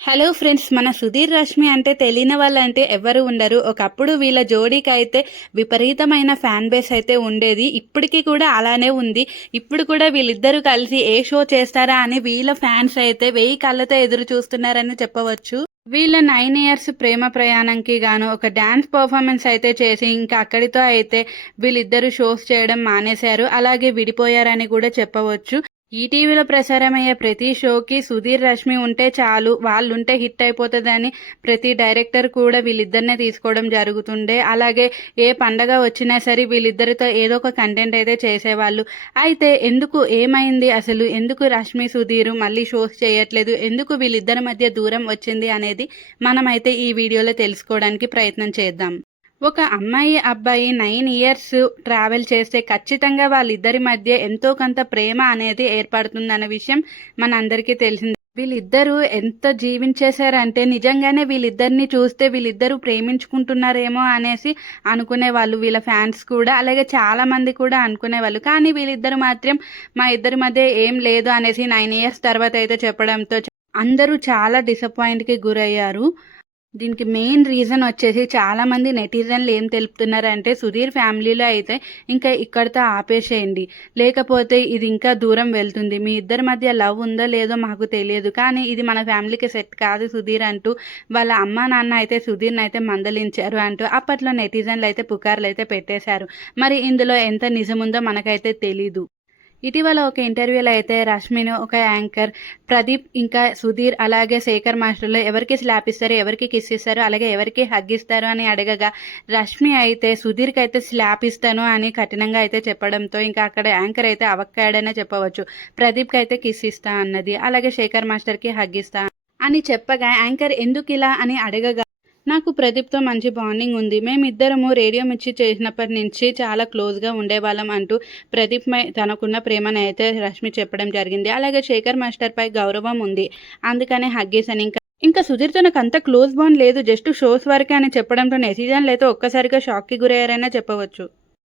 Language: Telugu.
హలో ఫ్రెండ్స్, మన సుధీర్ రష్మి అంటే తెలియని వాళ్ళంటే ఎవరు ఉండరు. ఒకప్పుడు వీళ్ళ జోడీకి అయితే విపరీతమైన ఫ్యాన్ బేస్ అయితే ఉండేది. ఇప్పటికీ కూడా అలానే ఉంది. ఇప్పుడు కూడా వీళ్ళిద్దరూ కలిసి ఏ షో చేస్తారా అని వీళ్ళ ఫ్యాన్స్ అయితే 1000 కళ్ళతో ఎదురు చూస్తున్నారని చెప్పవచ్చు. వీళ్ళ 9 ఇయర్స్ ప్రేమ ప్రయాణంకి గాను ఒక డ్యాన్స్ పర్ఫార్మెన్స్ అయితే చేసి ఇంకా అక్కడితో అయితే వీళ్ళిద్దరూ షోస్ చేయడం మానేశారు. అలాగే విడిపోయారని కూడా చెప్పవచ్చు. ఈటీవీలో ప్రసారమయ్యే ప్రతి షోకి సుధీర్ రష్మి ఉంటే చాలు, వాళ్ళుంటే హిట్ అయిపోతుందని ప్రతి డైరెక్టర్ కూడా వీళ్ళిద్దరినే తీసుకోవడం జరుగుతుండే. అలాగే ఏ పండగ వచ్చినా సరే వీళ్ళిద్దరితో ఏదో ఒక కంటెంట్ అయితే చేసేవాళ్ళు. అయితే ఎందుకు ఏమైంది, అసలు ఎందుకు రష్మి సుధీర్ మళ్ళీ షోస్ చేయట్లేదు, ఎందుకు వీళ్ళిద్దరి మధ్య దూరం వచ్చింది అనేది మనమైతే ఈ వీడియోలో తెలుసుకోవడానికి ప్రయత్నం చేద్దాం. ఒక అమ్మాయి అబ్బాయి 9 ఇయర్స్ ట్రావెల్ చేస్తే ఖచ్చితంగా వాళ్ళిద్దరి మధ్య ఎంతో కొంత ప్రేమ అనేది ఏర్పడుతుందన్న విషయం మనందరికీ తెలిసింది. వీళ్ళిద్దరూ ఎంత జీవించేశారంటే నిజంగానే వీళ్ళిద్దరిని చూస్తే వీళ్ళిద్దరూ ప్రేమించుకుంటున్నారేమో అనేసి అనుకునేవాళ్ళు వీళ్ళ ఫ్యాన్స్ కూడా. అలాగే చాలామంది కూడా అనుకునేవాళ్ళు. కానీ వీళ్ళిద్దరు మాత్రం మా ఇద్దరి మధ్య ఏం లేదు అనేసి 9 ఇయర్స్ తర్వాత అయితే చెప్పడంతో అందరూ చాలా డిసప్పాయింట్కి గురయ్యారు. దీనికి మెయిన్ రీజన్ వచ్చేసి చాలామంది నెటిజన్లు ఏం తెలుపుతున్నారంటే సుధీర్ ఫ్యామిలీలో అయితే ఇంకా ఇక్కడితో ఆపేసేయండి, లేకపోతే ఇది ఇంకా దూరం వెళ్తుంది, మీ ఇద్దరి మధ్య లవ్ ఉందో లేదో మాకు తెలియదు, కానీ ఇది మన ఫ్యామిలీకి సెట్ కాదు సుధీర్ అంటూ వాళ్ళ అమ్మ నాన్న అయితే సుధీర్ని అయితే మందలించారు అంటూ అప్పట్లో నెటిజన్లు అయితే పుకార్లు అయితే పెట్టేశారు. మరి ఇందులో ఎంత నిజముందో మనకైతే తెలీదు. ఇటీవల ఒక ఇంటర్వ్యూలో అయితే రష్మిని ఒక యాంకర్ ప్రదీప్ ఇంకా సుధీర్ అలాగే శేఖర్ మాస్టర్లో ఎవరికి స్లాప్ ఇస్తారు, ఎవరికి కిస్ ఇస్తారు, అలాగే ఎవరికి హగ్ ఇస్తారు అని అడగగా రష్మి అయితే సుధీర్కి అయితే స్లాప్ ఇస్తాను అని కఠినంగా అయితే చెప్పడంతో ఇంకా అక్కడ యాంకర్ అయితే అవక్కాడనే చెప్పవచ్చు. ప్రదీప్కి అయితే కిస్ ఇస్తా అన్నది, అలాగే శేఖర్ మాస్టర్కి హగ్ ఇస్తా అని చెప్పగా యాంకర్ ఎందుకు ఇలా అని అడగగా నాకు ప్రదీప్తో మంచి బాండింగ్ ఉంది, మేమిద్దరము రేడియో మిర్చి చేసినప్పటి నుంచి చాలా క్లోజ్గా ఉండేవాళ్ళం అంటూ ప్రదీప్ తనకున్న ప్రేమను అయితే రష్మి చెప్పడం జరిగింది. అలాగే శేఖర్ మాస్టర్పై గౌరవం ఉంది, అందుకనే హగ్గీస్ అని ఇంకా సుధీర్తో నాకు అంత క్లోజ్ బాండ్ లేదు, జస్ట్ షోస్ వరకే అని చెప్పడంతో నెటిజన్లు అయితే ఒక్కసారిగా షాక్కి గురయ్యారనే చెప్పవచ్చు.